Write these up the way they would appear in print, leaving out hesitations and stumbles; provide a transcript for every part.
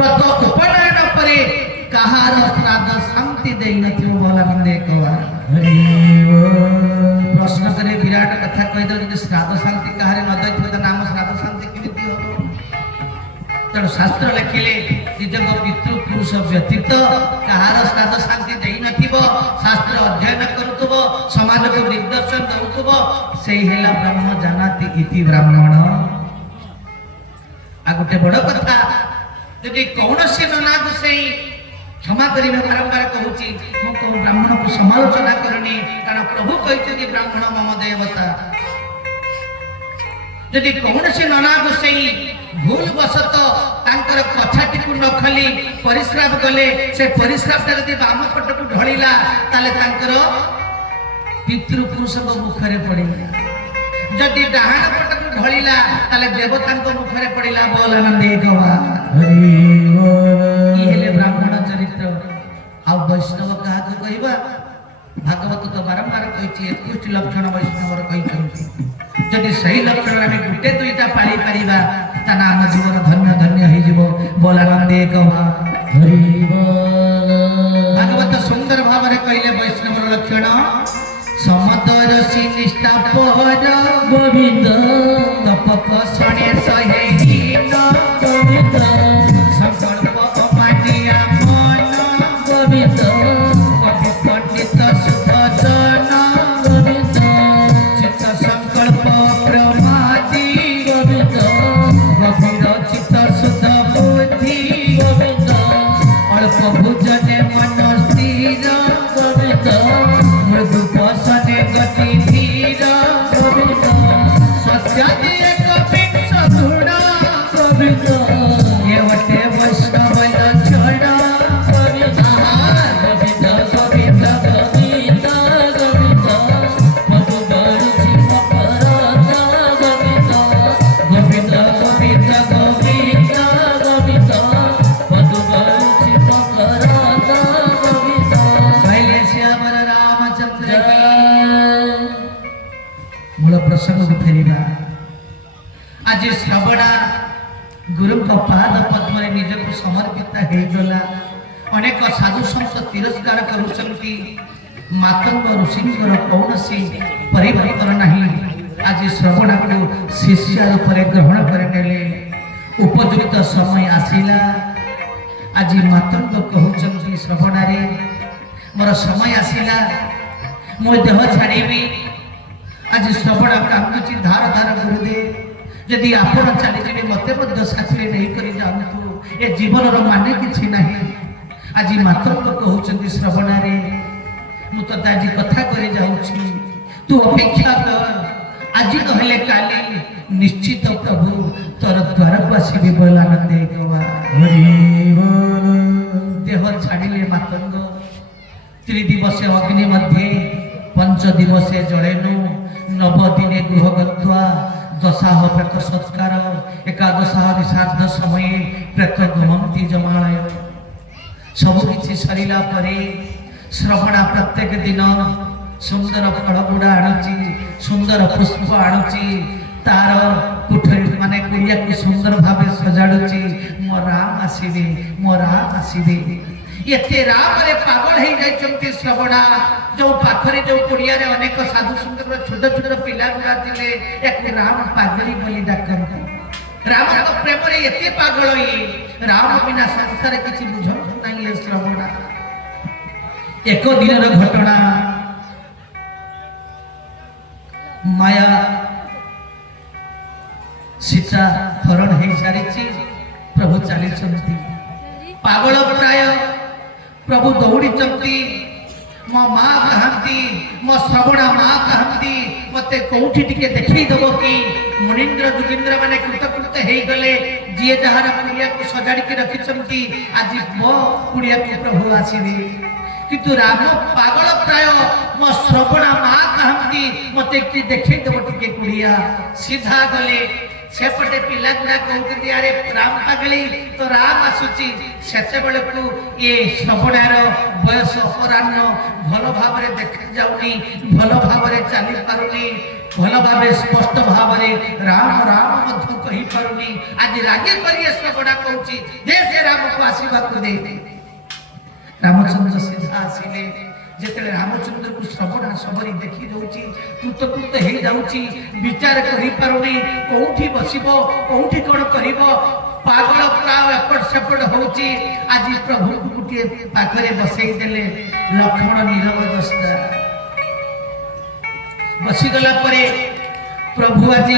व्रत उपनयन परे कहार श्राद्ध शांति देई नथिबो भलानंदे कहवा प्रश्न करे विराट कथा कहि दे जे श्राद्ध शांति कहारे न दैथिबो त नाम श्राद्ध शांति केमिति हो तेणु शास्त्र लिखिले निजक पितृ पुरुष व्यतीत कहार श्राद्ध शांति देई नथिबो शास्त्र अध्ययन करूथबो समाज को निर्देशन दउथबो सेही हेला ब्रह्म जानाति इति ब्राह्मण आ गोटे बड़ कथा यदि कौनसी ननाद से क्षमा करें बारंबार कहूँ मु ब्राह्मण को समालोचना करनी कारण प्रभु कहते ब्राह्मण मम देवता यदि कौनसी ननाद से भूल वशत तांकर कछाटी को न खली परिश्राप गले से परिश्राप यदि बाम पट को ढलिला ताले तांकर पितृपुरुष मुखरे पड़ेगा जदि डाहाण पट को ढलिला ताले देवता मुखरे पड़ेगा बोल आनंदे गवा ब्राह्मण चरित्र आ वैष्णव क्या कहवा भागवत तो बारंबार कही 21 लक्षण वैष्णव जदि सही लक्षण आम गोटे दुईटा पाई पारिबा ता आम जीवन धन्य धन्य हो बोलानंदे कहवा भागवत सुंदर भाव कहले वैष्णव लक्षण समदर निष्ठा पहर गोविंद तपक शणे सहे गोविंद संकल्प अमानिया मन गोविंद कवि पंडित सुदर्शन गोविंद चित्त संकल्प प्रमादि गोविंद गभीर चित्त शुद्ध बुद्धि गोविंद अल्प भोजने मन स्थिर गोविंद मृदु पसने गति धीर गोविंद सत्यादि एक विंश गुण गोविंद ये वटे वैष्णव लक्षण गोविंद गोविंद गोविंद गोविंद गोविंद मधुबर जीव परत गोविंद गोविंद गोविंद गोविंद गोविंद मधुबर जीव परत गोविंद पहले श्याम रामचंद्र मूल प्रसंग को फेरिबा आज श्रवणा गुरु पाद पद्म निजक समर्पित होगला अनेक साधु संत तिरस्कार करुचंती मातंग ऋषिंकर कौन परिवर्तन नहीं आज श्रवणा को शिष्य रूप ग्रहण करने उपयुक्त समय आसिला आज मातंग कहते श्रवणा मोर समय आसिला मो देह छाड़ी आज श्रवण कांदुची धार धार गुरुदेव यदि आपण चलीजे मत साथी नहीं कर जातु ए जीवन माने कि नहीं आज मात्र कहते श्रवण मुझे आज कथा कर तू अपेक्षा कर आज कहले काली निश्चित प्रभु तोर द्वार को आसबि बोलानंदे देह छाड़िले मातंग 3 दिवस अग्नि मध्य 5 दिवस जड़ेनु 9 दिने गृह गत्वा दशाह प्रेत सत्कार एकादशाह निषाद समय प्रेत घुमंती जमालय सबकि सरला परे श्रवणा प्रत्येक दिन सुंदर फल गुड़ा आणुची सुंदर पुष्प आणुची तार कुठरी माने कुड़िया को सुंदर भाव सजाड़ुची मो राम आसबे मो राम आसबे एते राम रे पागल हो जाइछंती श्रवणा जो पाखरे जो कुड़िया रे अनेक साधु सुंदर छोट छोट पिला गुड़ा थिले एक राम पागली बोली डाकंती राम तो प्रेम रे एते पागल होई राम बिना संसार किछि बुझो नहीं है श्रवणा एक दिन रो घटना माया सीता हरण हो सारी प्रभु चली पागल प्राय प्रभु दौड़ी मो माँ कहती मो श्रवणा माँ कहती मत कौटी टिके देखी दब कि मुनीन्द्र जोगींद्र माने कृतकृत हो गले जी जार कुड़िया को सजाड़ी के रखी आज मो कुड़िया को प्रभु आसबे किंतु राम पागल प्राय मो श्रवणा माँ कहती मत देखी दब टिके कुड़िया सीधा गले सेपटे पिला गुड़ा कहते अरे राम पागली तो राम आसुची से ये श्रवणार बयस अपराह्न भल भाव देखा जाऊनी भल भाव चली पारुनी भल भाव स्पष्ट भाव राम राम मध्य कही पारुनी आज रागे करिए श्रवणा कहूँ जे से राम को आशीर्वाद दे रामचंद्र सीधा आसिले जेते रामचंद्र को श्रवणा सबरी देखी जाऊँगी कृतकृत हो जाऊँगी विचार करी पारुनी कोठी बसिबो कोठी कौन करिबो पागल प्राय एपट सेपट होची आज प्रभु को गोटे पाखरे बसई देले लक्ष्मण नीरव दस्ता बसीगला परे प्रभु आज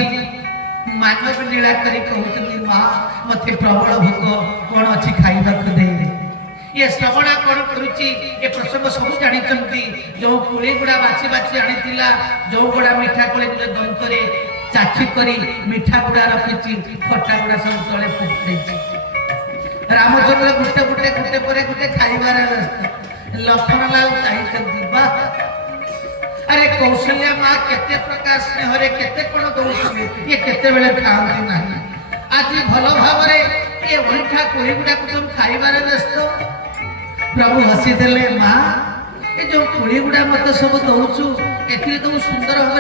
मानव लीला करी कहते माँ मत प्रबल भोक कौन अच्छी खाइबा दे ये श्रवणा कौन करुच्ची ये प्रसंग सब जानी जो कुली गुड़ा बाछी बाछी आनी जो गुड़ा मिठा कोले दंतरे चाची करी मिठा गुड़ा रखी खटा गुड़ा सब तले फुटी रामचंद्र गुटे गुटे गुटे पर गुटे खाइबार लक्ष्मण लाल चाहिए अरे कौशल्या माँ केते प्रकार स्नेह केते कौन दौड़ ये केते बेले खाती ना आज भल भाव ये अंठा कोई गुड़ा को तुम खाइबार व्यस्त प्रभु हसी देले माँ ये जो कोई गुड़ा मत सब दौचु ए तुम सुंदर भाव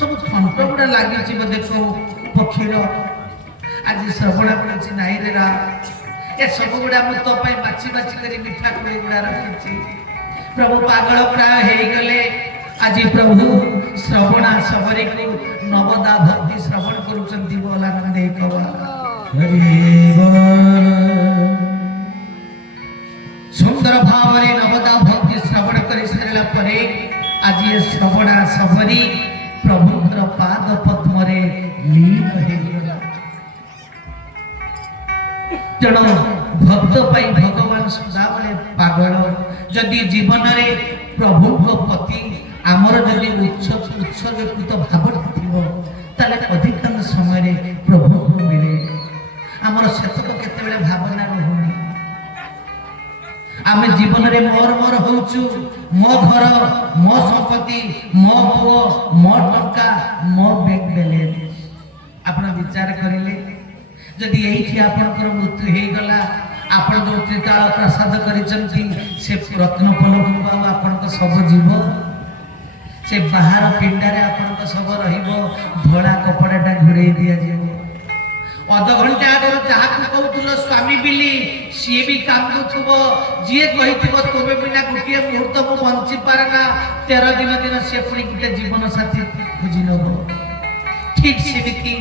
सब थंट गुड़ा लगी देख पक्षीर आज श्रवणा कर नाई रे ये सब गुड़ा मुझे तो बाछी बाछी कर मिठा कोई गुड़ा रखी प्रभु पागल प्राय हो गले आज प्रभु श्रवणा सबरी को नवदा भक्ति श्रवण करुचंती बोलानंद सुंदर भाव नवदा भक्ति श्रवण कर सारा पर आज ये श्रवणा सबरी प्रभुंर पाद पद्म लीन हो तेणु भक्त भगवान सदाबले पागल जदि जीवन में प्रभु पति आमर जदि उत्सर्गीकृत भाव ताले अधिकांश समय प्रभु को मिले आमर सेतक केते भावना रहुनी आम जीवन में मोर मोर होचु मो घर मो संपत्ति मो पुओ मो टंका मो बैंक बैलेंस आपण विचार करिले जदि यही आपनकर मृत्यु हो गला आपण जो त्रिताल प्रसाद करिसंती से रत्न पलक आपन सब जीव से बाहर पिंडारे आपन सब रहिबो धोला कपड़ाटा घुड़े दिया जाव अध घंटा आगर जहाँ कहूल स्वामी बिली सी भी कांदुथुब जी कही तुम बिना गोटे मुहूर्त मु बंची पारेना 13 दिन से पुणी गोटे जीवन साथी खोजी नब ठीक सेमती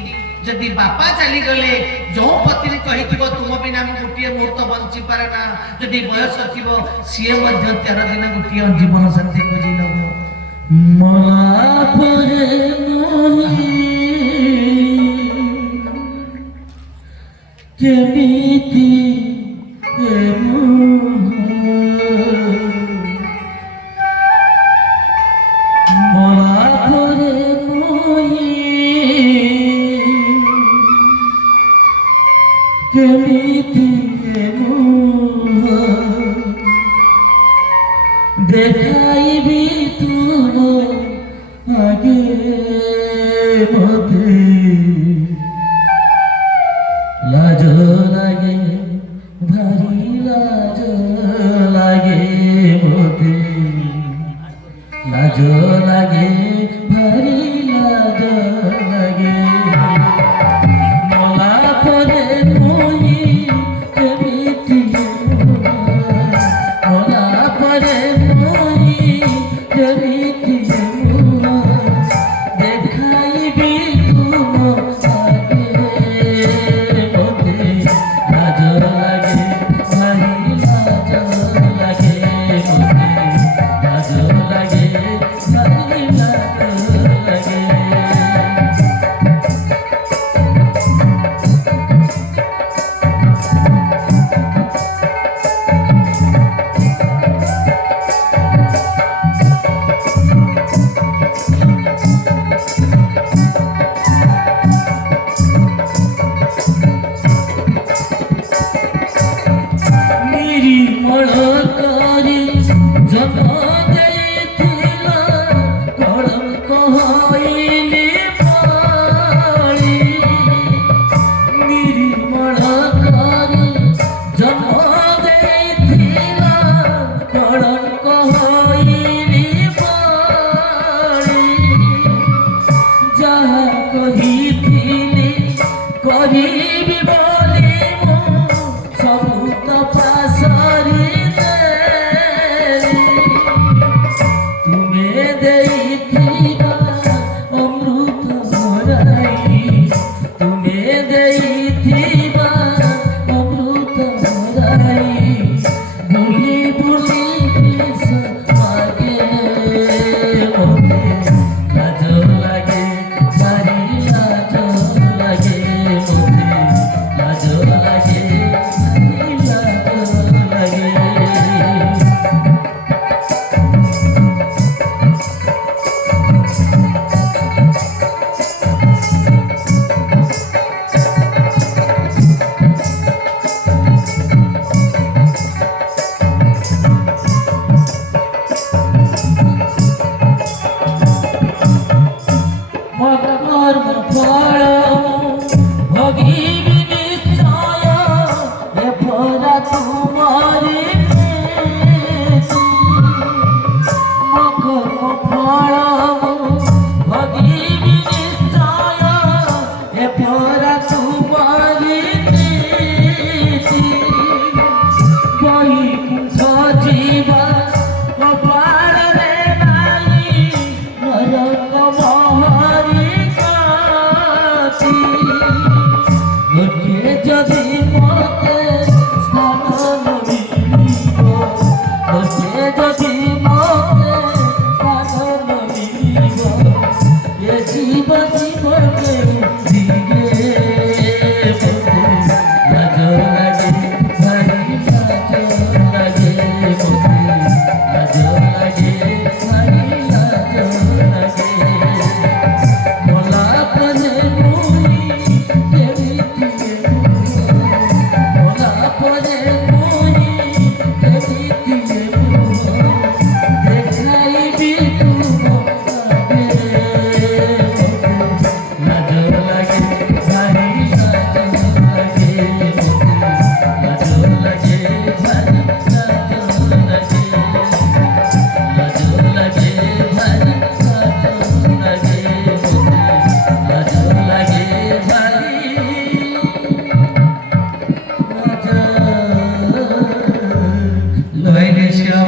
जदि बापा चली गले जो पत्नी कही तुम बिना गोटे मुहूर्त बंची पारेना जदि बयस थी सी 13 दिन गोटे जीवन साथी खोजी नब मला केमिति देखाई भी तुम आगे मते लाज लागे भारी लाज लागे मते लाज लागे भारी लाज लागे मला परे मोही केमिति मला परे मोही केमिति ଅମୃତ ପାଶରି ଦେଲି ତୁମେ ଦେଇଥିବା ଅମୃତ ଭରାଇ ତୁମେ ଦେଇଥିବା ଅମୃତ ଭରାଇ ବୁଲି ବୁଲି ବିଷ ମାଗେ ମୋତେ ଲାଜ ଲାଗେ ଭାରି ଲାଜ ଲାଗେ ମୋତେ ଲାଜ ଲାଗେ ଭାରି ଲାଜ ଲାଗେ। কর্ম ফল ভোগিবি নিশ্চয় এ ভরা